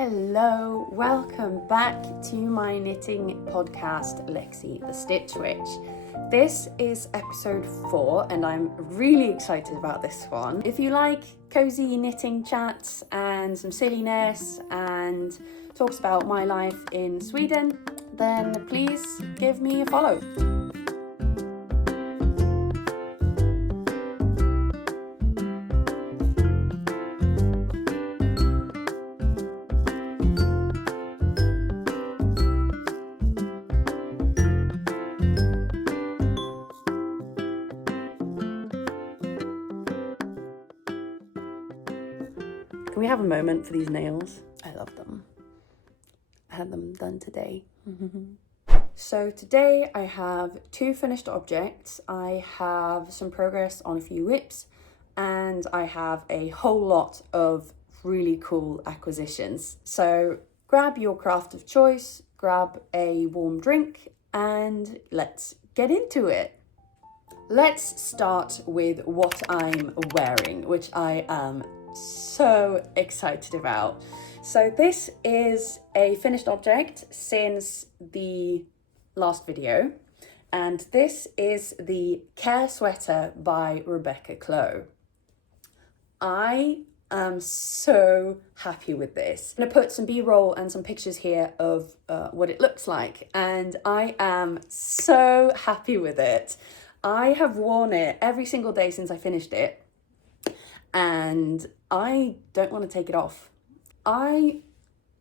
Hello, welcome back to my knitting podcast, Lexi the Stitch Witch. This is episode 4 and I'm really excited about this one. If you like cozy knitting chats and some silliness and talks about my life in Sweden, then please give me a follow. Can we have a moment for these nails? I love them. I had them done today. So today I have 2 finished objects. I have some progress on a few whips and I have a whole lot of really cool acquisitions. So grab your craft of choice, grab a warm drink and let's get into it. Let's start with what I'm wearing, which I am so excited about. So this is a finished object since the last video, and this is the Kerr Sweater by Clow. I am so happy with this. I'm gonna put some b-roll and some pictures here of what it looks like, and I am so happy with it. I have worn it every single day since I finished it, and I don't want to take it off. I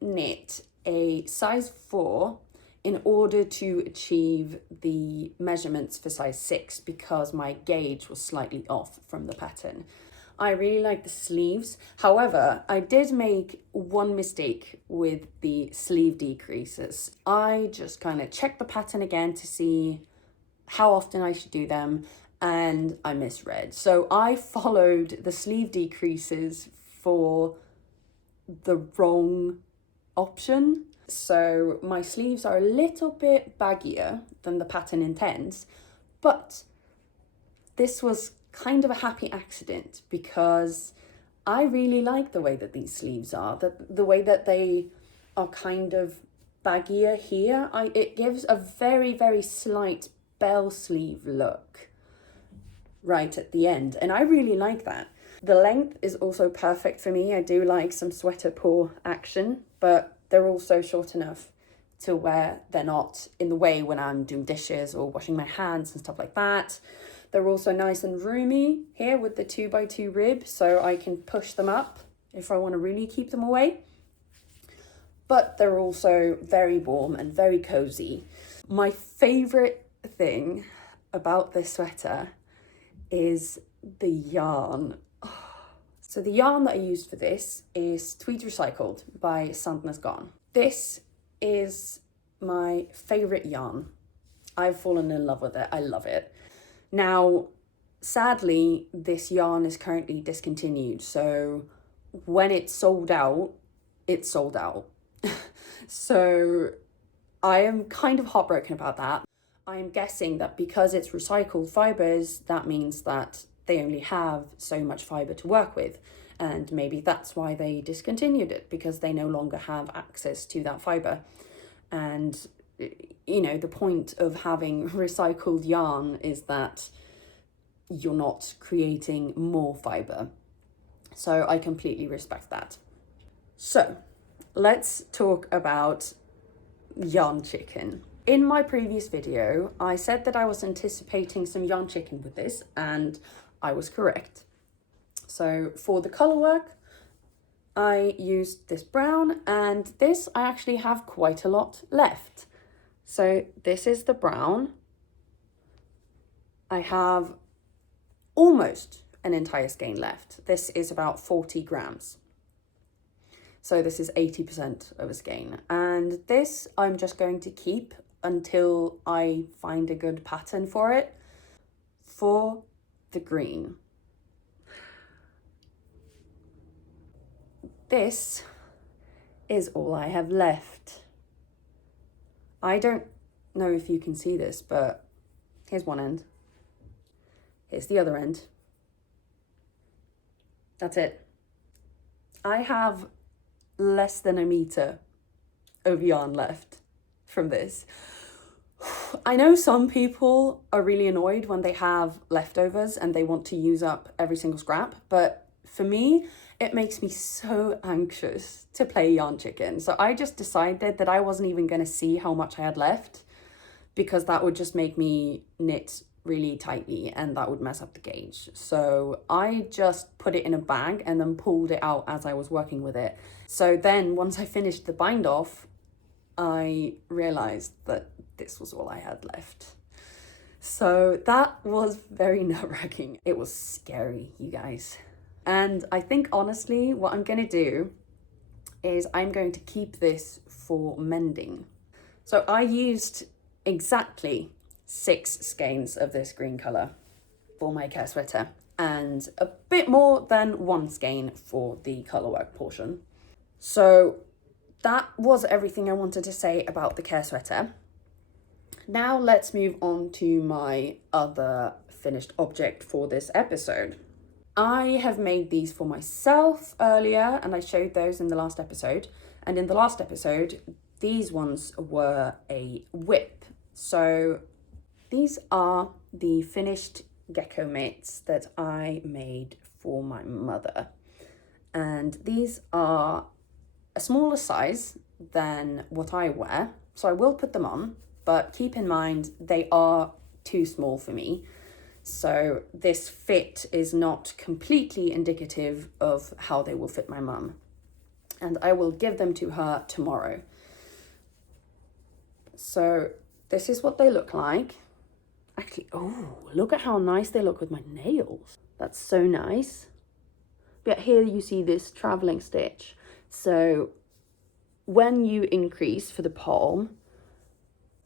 knit a size 4 in order to achieve the measurements for size 6 because my gauge was slightly off from the pattern. I really like the sleeves. However, I did make one mistake with the sleeve decreases. I just kind of checked the pattern again to see how often I should do them, and I misread. So I followed the sleeve decreases for the wrong option. So my sleeves are a little bit baggier than the pattern intends, but this was kind of a happy accident because I really like the way that these sleeves are, the way that they are kind of baggier here. It gives a very, very slight bell sleeve look right at the end, and I really like that. The length is also perfect for me. I do like some sweater paw action, but they're also short enough to where they're not in the way when I'm doing dishes or washing my hands and stuff like that. They're also nice and roomy here with the 2x2 rib, so I can push them up if I want to really keep them away. But they're also very warm and very cozy. My favorite thing about this sweater is the yarn. So the yarn that I used for this is Tweed Recycled by Sandnes Garn. This is my favorite yarn. I've fallen in love with it. I love it. Now, sadly, this yarn is currently discontinued. So when it's sold out, it's sold out. So I am kind of heartbroken about that. I'm guessing that because it's recycled fibres, that means that they only have so much fibre to work with. And maybe that's why they discontinued it, because they no longer have access to that fibre. And, you know, the point of having recycled yarn is that you're not creating more fibre. So I completely respect that. So let's talk about yarn chicken. In my previous video, I said that I was anticipating some yarn chicken with this, and I was correct. So for the Colorwork, I used this brown, and this I actually have quite a lot left. So this is the brown. I have almost an entire skein left. This is about 40 grams. So this is 80% of a skein. And this I'm just going to keep until I find a good pattern for it. For the green, this is all I have left. I don't know if you can see this, but here's one end. Here's the other end. That's it. I have less than a meter of yarn left from this. I know some people are really annoyed when they have leftovers and they want to use up every single scrap, but for me, it makes me so anxious to play yarn chicken. So I just decided that I wasn't even going to see how much I had left, because that would just make me knit really tightly and that would mess up the gauge. So I just put it in a bag and then pulled it out as I was working with it. So then once I finished the bind off, I realized that this was all I had left. So that was very nerve-wracking. It was scary, you guys. And I think honestly, what I'm gonna do is I'm going to keep this for mending. So I used exactly 6 skeins of this green colour for my Kerr sweater and a bit more than 1 skein for the Colorwork portion. So that was everything I wanted to say about the Kerr sweater. Now let's move on to my other finished object for this episode. I have made these for myself earlier and I showed those in the last episode. And in the last episode, these ones were a whip. So these are the finished Gecko mitts that I made for my mother. And these are a smaller size than what I wear. So I will put them on, but keep in mind they are too small for me. So this fit is not completely indicative of how they will fit my mum. And I will give them to her tomorrow. So this is what they look like. Actually, oh, look at how nice they look with my nails. That's so nice. But here you see this traveling stitch. So when you increase for the palm,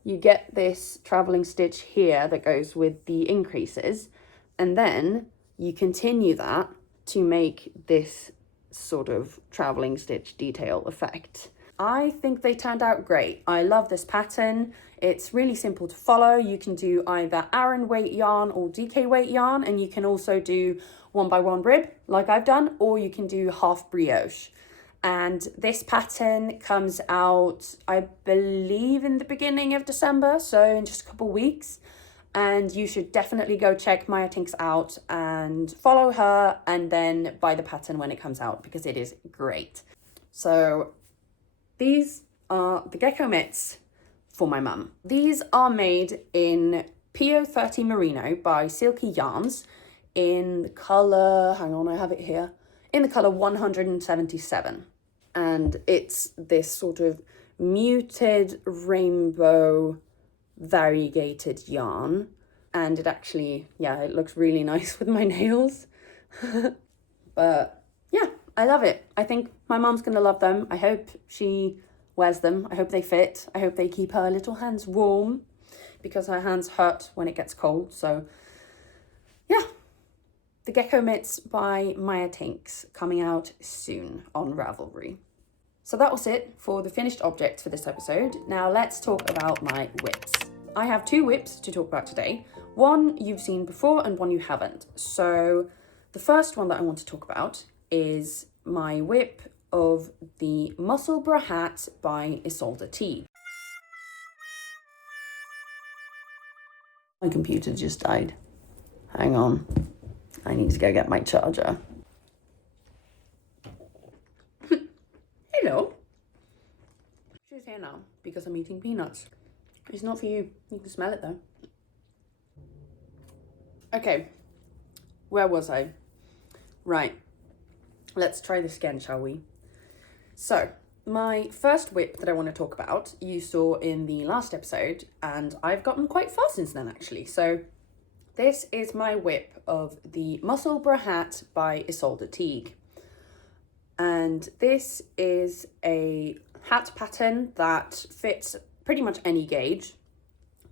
you get this traveling stitch here that goes with the increases, and then you continue that to make this sort of traveling stitch detail effect. I think they turned out great. I love this pattern. It's really simple to follow. You can do either Aran weight yarn or DK weight yarn, and you can also do 1x1 rib like I've done, or you can do half brioche. And this pattern comes out, I believe, in the beginning of December, so in just a couple weeks. And you should definitely go check Maya Tinks out and follow her, and then buy the pattern when it comes out, because it is great. So these are the Gecko mitts for my mum. These are made in PO30 Merino by Silke yarns in the colour, hang on, I have it here, in the colour 177. And it's this sort of muted rainbow variegated yarn. And it actually, yeah, it looks really nice with my nails. But yeah, I love it. I think my mom's gonna love them. I hope she wears them. I hope they fit. I hope they keep her little hands warm, because her hands hurt when it gets cold. So yeah. The Gecko mitts by Maya Tinks, coming out soon on Ravelry. So that was it for the finished objects for this episode. Now let's talk about my whips. I have 2 whips to talk about today. One you've seen before and one you haven't. So the first one that I want to talk about is my whip of the Musselburgh hat by Ysolda Teague. My computer just died. Hang on. I need to go get my charger. Hello. She's here now because I'm eating peanuts. It's not for you. You can smell it though. Okay. Where was I? Right. Let's try this again, shall we? So, my first whip that I want to talk about, you saw in the last episode, and I've gotten quite far since then actually. So, this is my whip of the Musselburgh hat by Ysolda Teague. And this is a hat pattern that fits pretty much any gauge.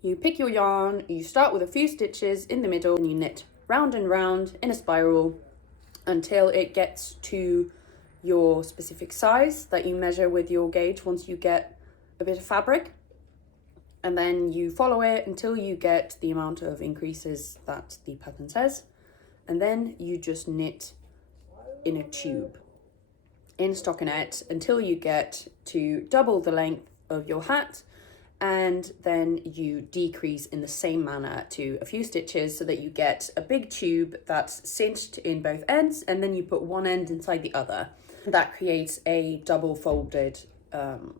You pick your yarn, you start with a few stitches in the middle, and you knit round and round in a spiral until it gets to your specific size that you measure with your gauge once you get a bit of fabric. And then you follow it until you get the amount of increases that the pattern says. And then you just knit in a tube. in stockinette until you get to double the length of your hat, and then you decrease in the same manner to a few stitches so that you get a big tube that's cinched in both ends, and then you put one end inside the other. That creates a double folded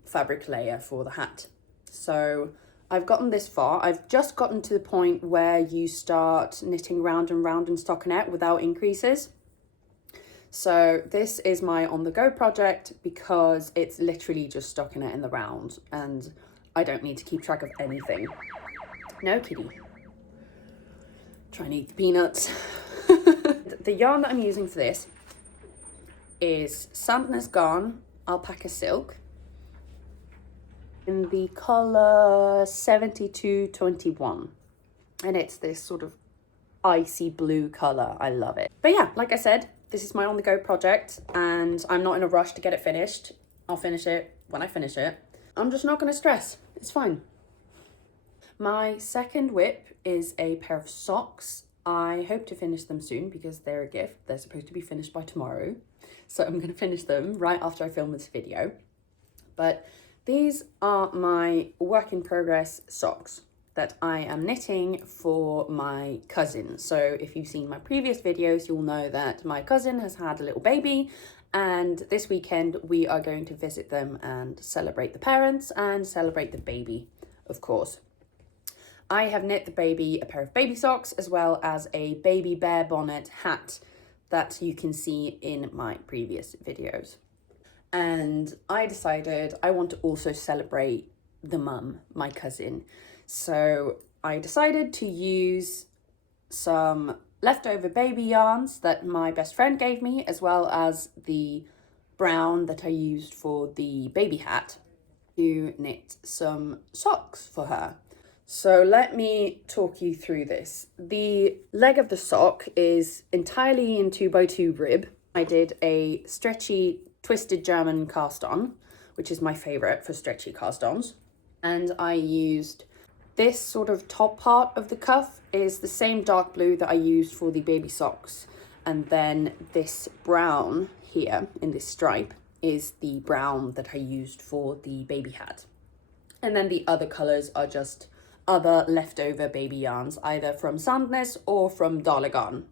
fabric layer for the hat. So I've gotten this far. I've just gotten to the point where you start knitting round and round in stockinette without increases. So this is my on the go project because it's literally just stockinette in the round and I don't need to keep track of anything. No kitty. Trying to eat the peanuts. The yarn that I'm using for this is Sandnes Garn Alpakka Silk in the colour 7221. And it's this sort of icy blue colour. I love it. But yeah, like I said, this is my on the go project and I'm not in a rush to get it finished. I'll finish it when I finish it. I'm just not going to stress. It's fine. My second whip is a pair of socks. I hope to finish them soon because they're a gift. They're supposed to be finished by tomorrow. So I'm going to finish them right after I film this video. But these are my work in progress socks that I am knitting for my cousin. So if you've seen my previous videos, you'll know that my cousin has had a little baby. And this weekend we are going to visit them and celebrate the parents and celebrate the baby, of course. I have knit the baby a pair of baby socks as well as a baby bear bonnet hat that you can see in my previous videos. And I decided I want to also celebrate the mum, my cousin. So I decided to use some leftover baby yarns that my best friend gave me, as well as the brown that I used for the baby hat, to knit some socks for her. So let me talk you through this. The leg of the sock is entirely in 2x2 rib. I did a stretchy twisted German cast on, which is my favorite for stretchy cast ons. And I used this sort of top part of the cuff is the same dark blue that I used for the baby socks. And then this brown here in this stripe is the brown that I used for the baby hat. And then the other colours are just other leftover baby yarns, either from Sandnes or from Garn.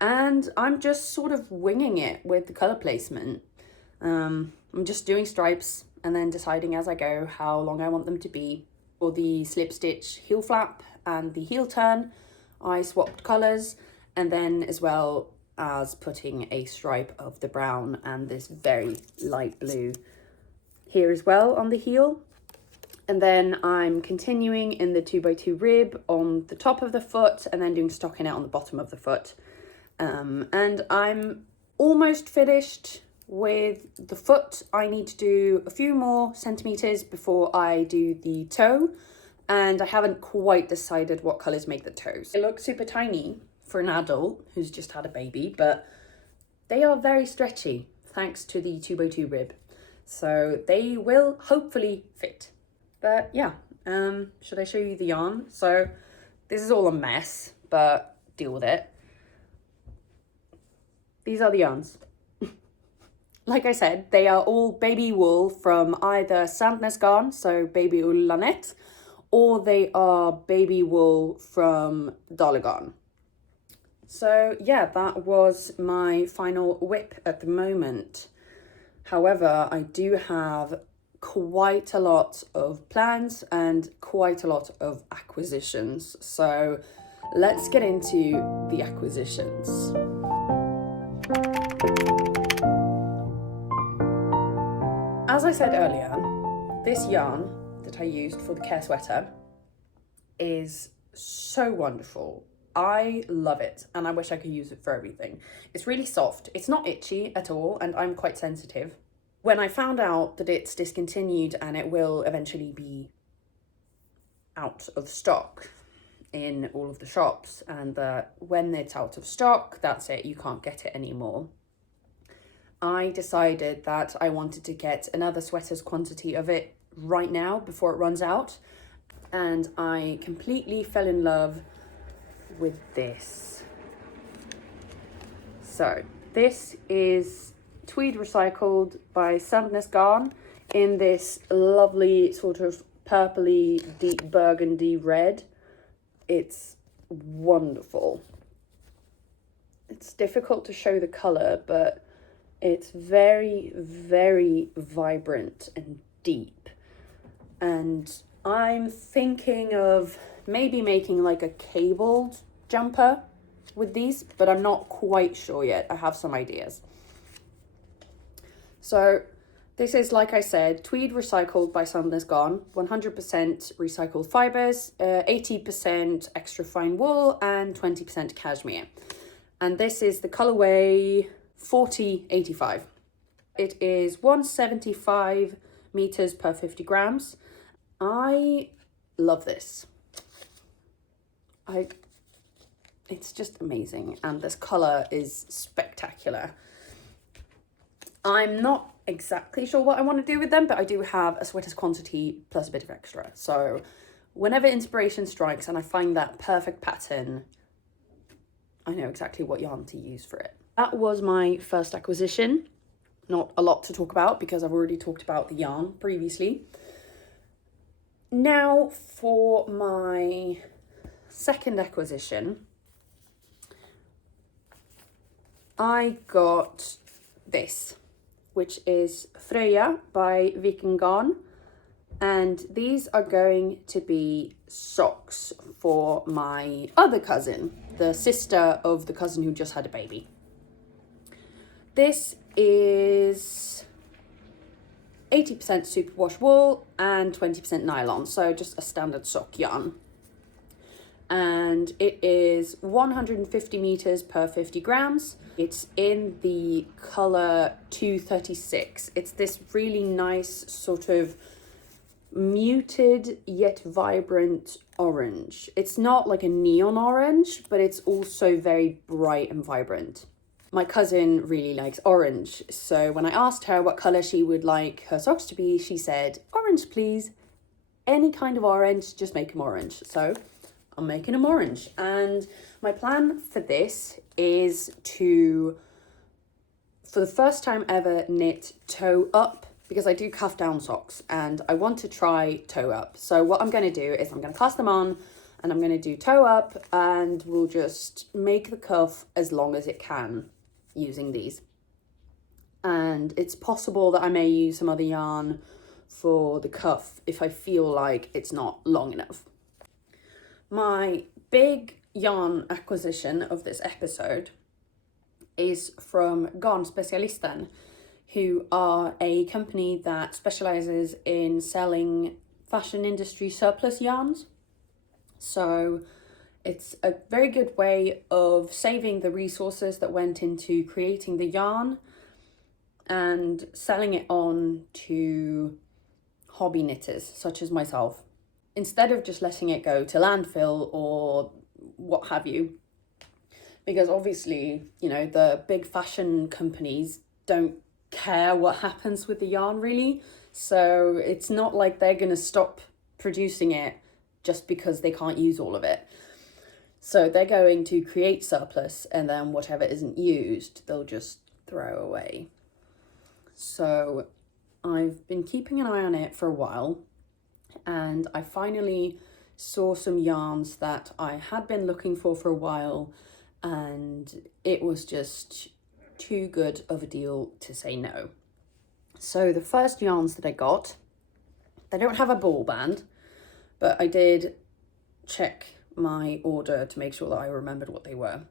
And I'm just sort of winging it with the colour placement. I'm just doing stripes and then deciding as I go how long I want them to be. For the slip stitch heel flap and the heel turn, I swapped colours, and then as well as putting a stripe of the brown and this very light blue here as well on the heel. And then I'm continuing in the 2x2 rib on the top of the foot and then doing stockinette on the bottom of the foot. And I'm almost finished with the foot. I need to do a few more centimetres before I do the toe, and I haven't quite decided what colours make the toes. They look super tiny for an adult who's just had a baby, but they are very stretchy thanks to the 2x2 rib. So they will hopefully fit. But yeah, should I show you the yarn? So this is all a mess, but deal with it. These are the yarns. Like I said, they are all baby wool from either Sandnes Garn, so babyull Lanett, or they are baby wool from Garn. So yeah, that was my final whip at the moment. However, I do have quite a lot of plans and quite a lot of acquisitions. So let's get into the acquisitions. As I said earlier, this yarn that I used for the Kerr Sweater is so wonderful. I love it and I wish I could use it for everything. It's really soft, it's not itchy at all, and I'm quite sensitive. When I found out that it's discontinued and it will eventually be out of stock in all of the shops, and that when it's out of stock, that's it, you can't get it anymore, I decided that I wanted to get another sweater's quantity of it right now before it runs out. And I completely fell in love with this. So this is Tweed Recycled by Sandnes Garn in this lovely sort of purpley deep burgundy red. It's wonderful. It's difficult to show the colour, but it's very, very vibrant and deep. And I'm thinking of maybe making like a cabled jumper with these, but I'm not quite sure yet. I have some ideas. So this is, like I said, Tweed Recycled by Sandnes Garn, 100% recycled fibres, 80% extra fine wool and 20% cashmere. And this is the colorway 4085. It is 175 meters per 50 grams. I love this. It's just amazing, and this color is spectacular. I'm not exactly sure what I want to do with them, but I do have a sweater's quantity plus a bit of extra. So whenever inspiration strikes and I find that perfect pattern, I know exactly what yarn to use for it. That was my first acquisition. Not a lot to talk about because I've already talked about the yarn previously. Now for my second acquisition, I got this, which is Frøya by Viking Garn, and these are going to be socks for my other cousin, the sister of the cousin who just had a baby. This is 80% superwash wool and 20% nylon, so just a standard sock yarn. And it is 150 meters per 50 grams. It's in the color 236. It's this really nice sort of muted yet vibrant orange. It's not like a neon orange, but it's also very bright and vibrant. My cousin really likes orange, so when I asked her what color she would like her socks to be, she said, "Orange, please. Any kind of orange, just make them orange." So I'm making them orange, and my plan for this is to, for the first time ever, knit toe up, because I do cuff down socks and I want to try toe up. So what I'm going to do is I'm going to cast them on and I'm going to do toe up, and we'll just make the cuff as long as it can using these. And it's possible that I may use some other yarn for the cuff if I feel like it's not long enough. My big yarn acquisition of this episode is from Garnspecialisten, who are a company that specializes in selling fashion industry surplus yarns. So it's a very good way of saving the resources that went into creating the yarn and selling it on to hobby knitters such as myself, instead of just letting it go to landfill or what have you. Because obviously, you know, the big fashion companies don't care what happens with the yarn really. So it's not like they're going to stop producing it just because they can't use all of it. So they're going to create surplus, and then whatever isn't used, they'll just throw away. So I've been keeping an eye on it for a while, and I finally saw some yarns that I had been looking for a while, and it was just too good of a deal to say no. So the first yarns that I got, they don't have a ball band, but I did check my order to make sure that I remembered what they were.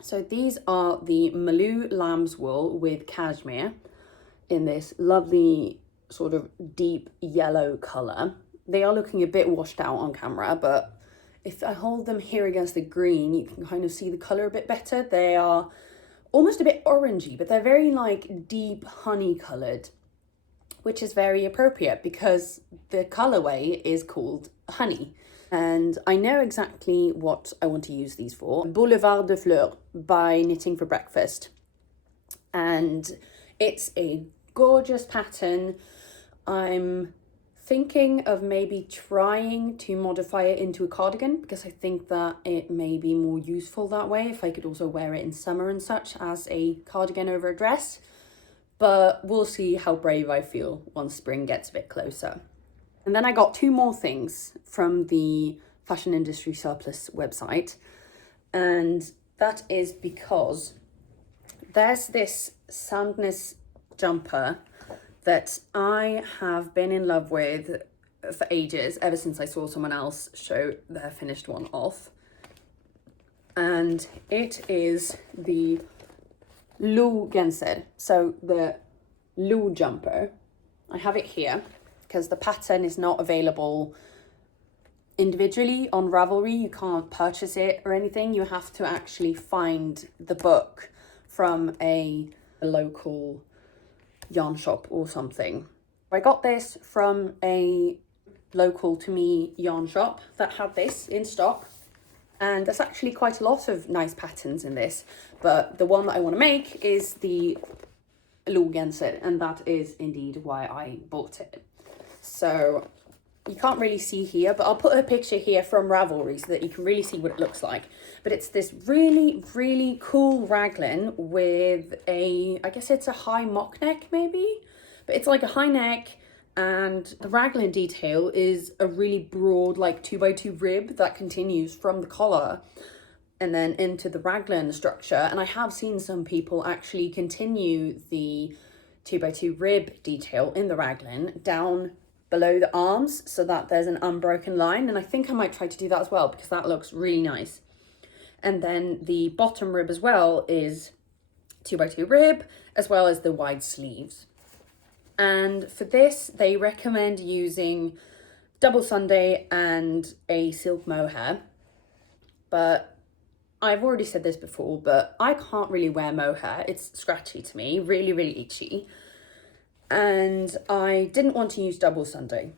So these are the Maloo lamb's wool with cashmere in this lovely sort of deep yellow colour. They are looking a bit washed out on camera, but if I hold them here against the green, you can kind of see the colour a bit better. They are almost a bit orangey, but they're very like deep honey coloured, which is very appropriate because the colourway is called honey. And I know exactly what I want to use these for. Boulevard de Fleurs by Knitting for Breakfast. And it's a gorgeous pattern. I'm thinking of maybe trying to modify it into a cardigan, because I think that it may be more useful that way if I could also wear it in summer and such as a cardigan over a dress. but we'll see how brave I feel once spring gets a bit closer. And then I got 2 more things from the Fashion Industry Surplus website, and that is because there's this Sandnes jumper that I have been in love with for ages, ever since I saw someone else show their finished one off. And it is the Genser, so the Lou jumper. I have it here because the pattern is not available individually on Ravelry. You can't purchase it or anything. You have to actually find the book from a local yarn shop or something. I got this from a local to me yarn shop that had this in stock, and there's actually quite a lot of nice patterns in this, but the one that I want to make is the Genser, and that is indeed why I bought it. So you can't really see here, but I'll put a picture here from Ravelry so that you can really see what it looks like. But it's this really, really cool raglan with a, I guess it's a high mock neck maybe, but it's like a high neck, and the raglan detail is a really broad, like 2x2 rib that continues from the collar and then into the raglan structure. And I have seen some people actually continue the 2x2 rib detail in the raglan down below the arms so that there's an unbroken line, and I think I might try to do that as well because that looks really nice. And then the bottom rib as well is 2x2 rib, as well as the wide sleeves. And for this they recommend using double Sunday and a silk mohair, but I've already said this before, but I can't really wear mohair. It's scratchy to me, really, really itchy. And I didn't want to use double Sunday.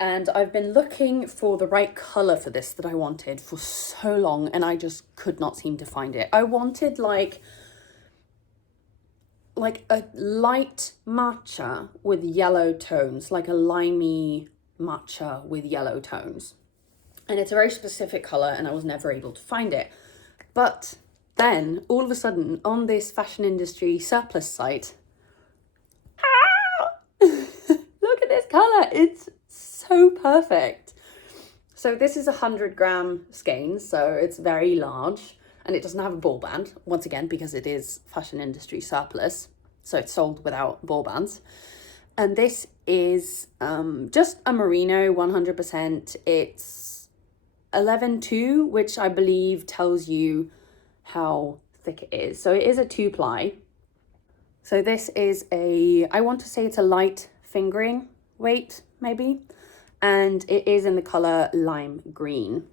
And I've been looking for the right colour for this that I wanted for so long, and I just could not seem to find it. I wanted like a light matcha with yellow tones, like a limey matcha with yellow tones. And it's a very specific colour, and I was never able to find it. But then all of a sudden on this Fashion Industry Surplus site, look at this colour, it's so perfect. So this is 100-gram skein, so it's very large, and it doesn't have a ball band, once again because it is Fashion Industry Surplus, so it's sold without ball bands. And this is just a merino 100%. It's 11.2, which I believe tells you how thick it is. So it is a 2-ply. So this is I want to say it's a light fingering weight, maybe. And it is in the colour lime green.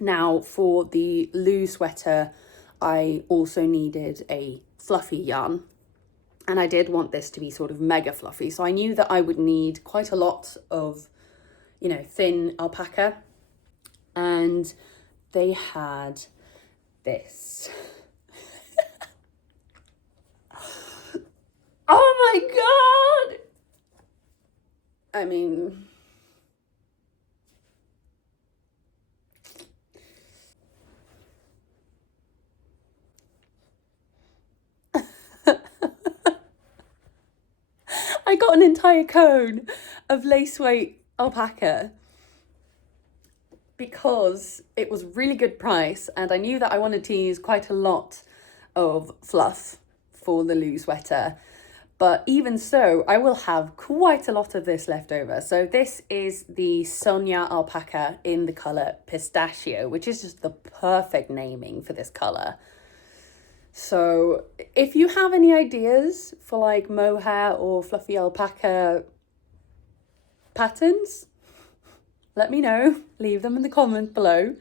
Now, for the Lou sweater, I also needed a fluffy yarn. And I did want this to be sort of mega fluffy. So I knew that I would need quite a lot of, thin alpaca. And they had this. Oh my God! I mean, I got an entire cone of lace weight alpaca because it was really good price, and I knew that I wanted to use quite a lot of fluff for the Lou sweater. But even so, I will have quite a lot of this left over. So this is the Sonia alpaca in the colour pistachio, which is just the perfect naming for this colour. So if you have any ideas for like mohair or fluffy alpaca patterns, let me know. Leave them in the comment below.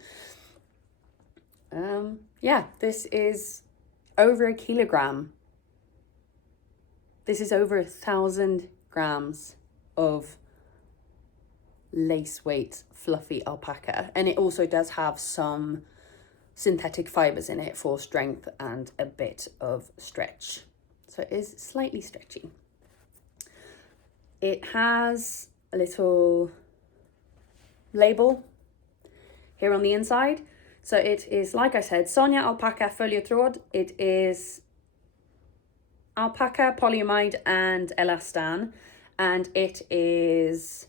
Yeah, this is over 1 kilogram. This is over 1,000 grams of lace weight fluffy alpaca, and it also does have some synthetic fibers in it for strength and a bit of stretch, so it is slightly stretchy. It has a little label here on the inside, so it is, like I said, Sonia alpaca foliotråd. It is alpaca, polyamide and elastan, and it is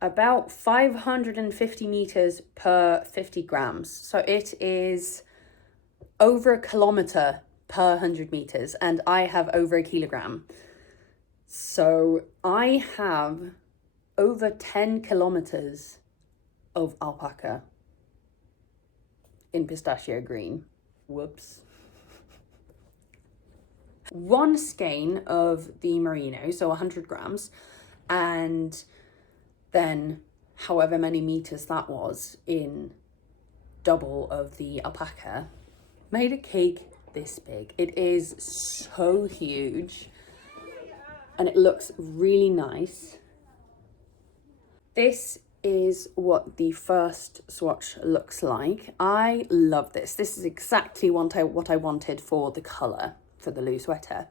about 550 meters per 50 grams. So it is over a kilometer per 100 meters, and I have over a kilogram. So I have over 10 kilometers of alpaca in pistachio green. Whoops. One skein of the merino, so 100 grams, and then however many meters that was in double of the alpaca, made a cake this big. It is so huge and it looks really nice. This is what the first swatch looks like. I love this. This is exactly what I wanted for the colour for the loose sweater.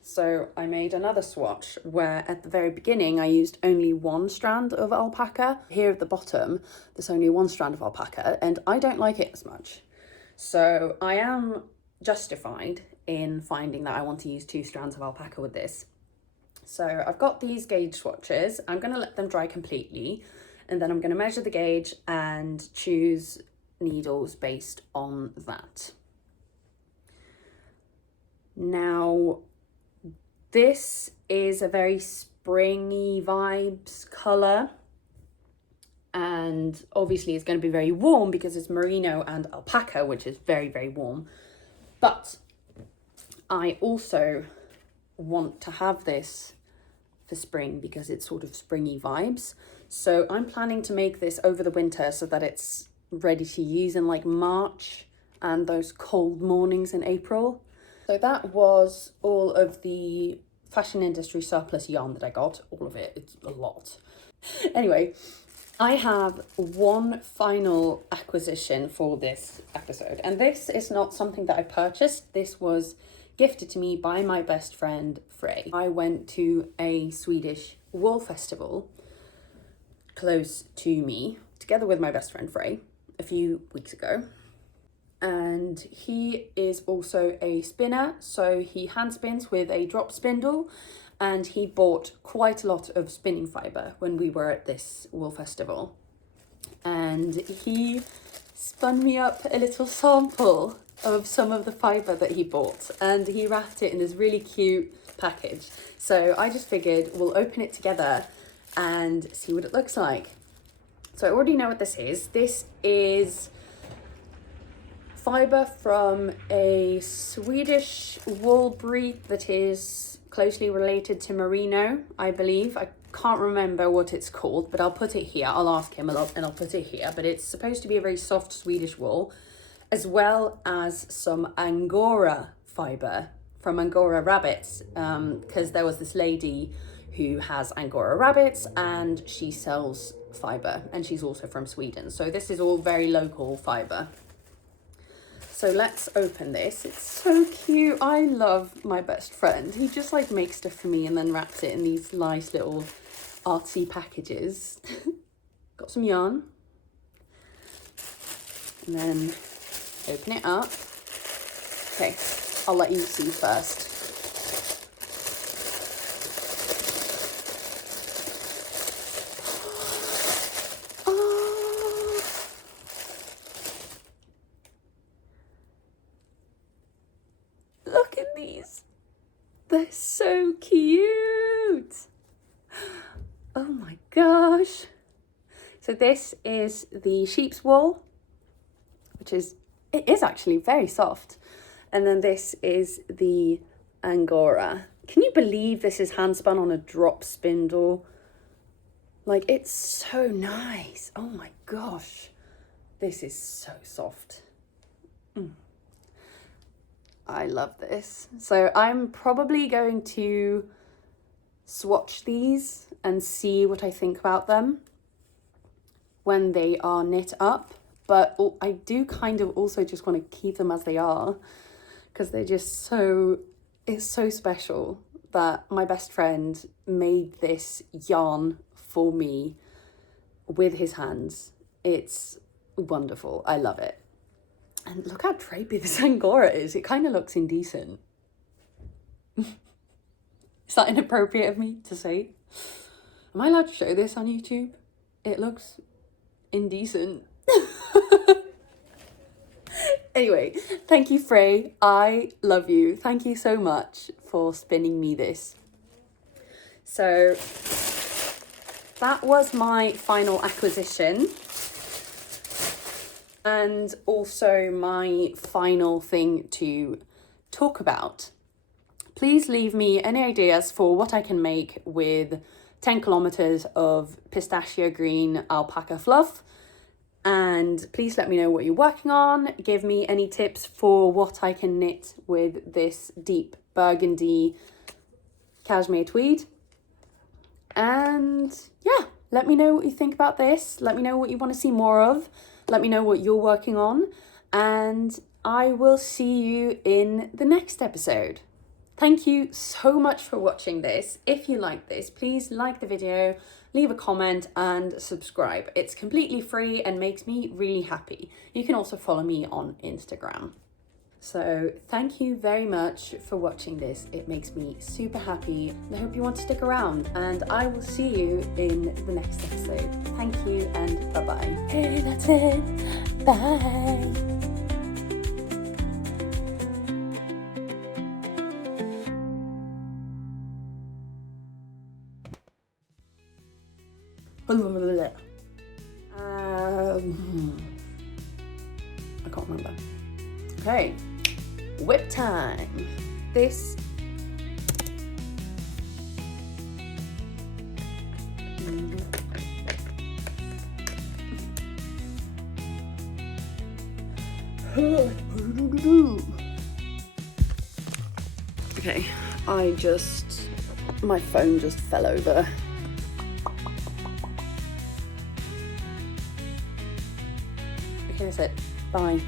So I made another swatch where at the very beginning I used only one strand of alpaca. Here at the bottom there's only one strand of alpaca and I don't like it as much. So I am justified in finding that I want to use 2 strands of alpaca with this. So I've got these gauge swatches. I'm going to let them dry completely and then I'm going to measure the gauge and choose needles based on that. Now, this is a very springy vibes colour, and obviously it's going to be very warm because it's merino and alpaca, which is very, very warm. But I also want to have this for spring because it's sort of springy vibes. So I'm planning to make this over the winter so that it's ready to use in like March and those cold mornings in April. So that was all of the fashion industry surplus yarn that I got. All of it, it's a lot. Anyway, I have one final acquisition for this episode, and this is not something that I purchased. This was gifted to me by my best friend Frøya. I went to a Swedish wool festival close to me together with my best friend Frøya a few weeks ago. And he is also a spinner, so he hand spins with a drop spindle, and he bought quite a lot of spinning fibre when we were at this wool festival. And he spun me up a little sample of some of the fibre that he bought, and he wrapped it in this really cute package. So I just figured we'll open it together and see what it looks like. So I already know what this is. This is fibre from a Swedish wool breed that is closely related to merino, I believe. I can't remember what it's called, but I'll put it here. I'll ask him and I'll put it here. But it's supposed to be a very soft Swedish wool, as well as some Angora fibre from Angora rabbits, because there was this lady who has Angora rabbits and she sells fibre, and she's also from Sweden. So this is all very local fibre. So let's open this. It's so cute. I love my best friend. He just like makes stuff for me and then wraps it in these nice little artsy packages. Got some yarn. And then open it up. Okay, I'll let you see first. They're so cute. Oh my gosh. So this is the sheep's wool, which is, it is actually very soft. And then this is the Angora. Can you believe this is hand spun on a drop spindle? Like, it's so nice. Oh my gosh. This is so soft. I love this. So I'm probably going to swatch these and see what I think about them when they are knit up. But I do kind of also just want to keep them as they are because they're just so, it's so special that my best friend made this yarn for me with his hands. It's wonderful. I love it. And look how drapey this Angora is. It kind of looks indecent. Is that inappropriate of me to say? Am I allowed to show this on YouTube? It looks indecent. Anyway, thank you, Frøya. I love you. Thank you so much for spinning me this. So that was my final acquisition. And also my final thing to talk about. Please leave me any ideas for what I can make with 10 kilometers of pistachio green alpaca fluff. And please let me know what you're working on. Give me any tips for what I can knit with this deep burgundy cashmere tweed. And yeah, let me know what you think about this. Let me know what you want to see more of. Let me know what you're working on. And I will see you in the next episode. Thank you so much for watching this. If you like this, please like the video, leave a comment and subscribe. It's completely free and makes me really happy. You can also follow me on Instagram. So thank you very much for watching this. It makes me super happy. I hope you want to stick around and I will see you in the next episode. Thank you and bye-bye. Hey, that's it. Bye. I can't remember. Okay, whip time. This okay, my phone just fell over. Okay, that's it. Bye.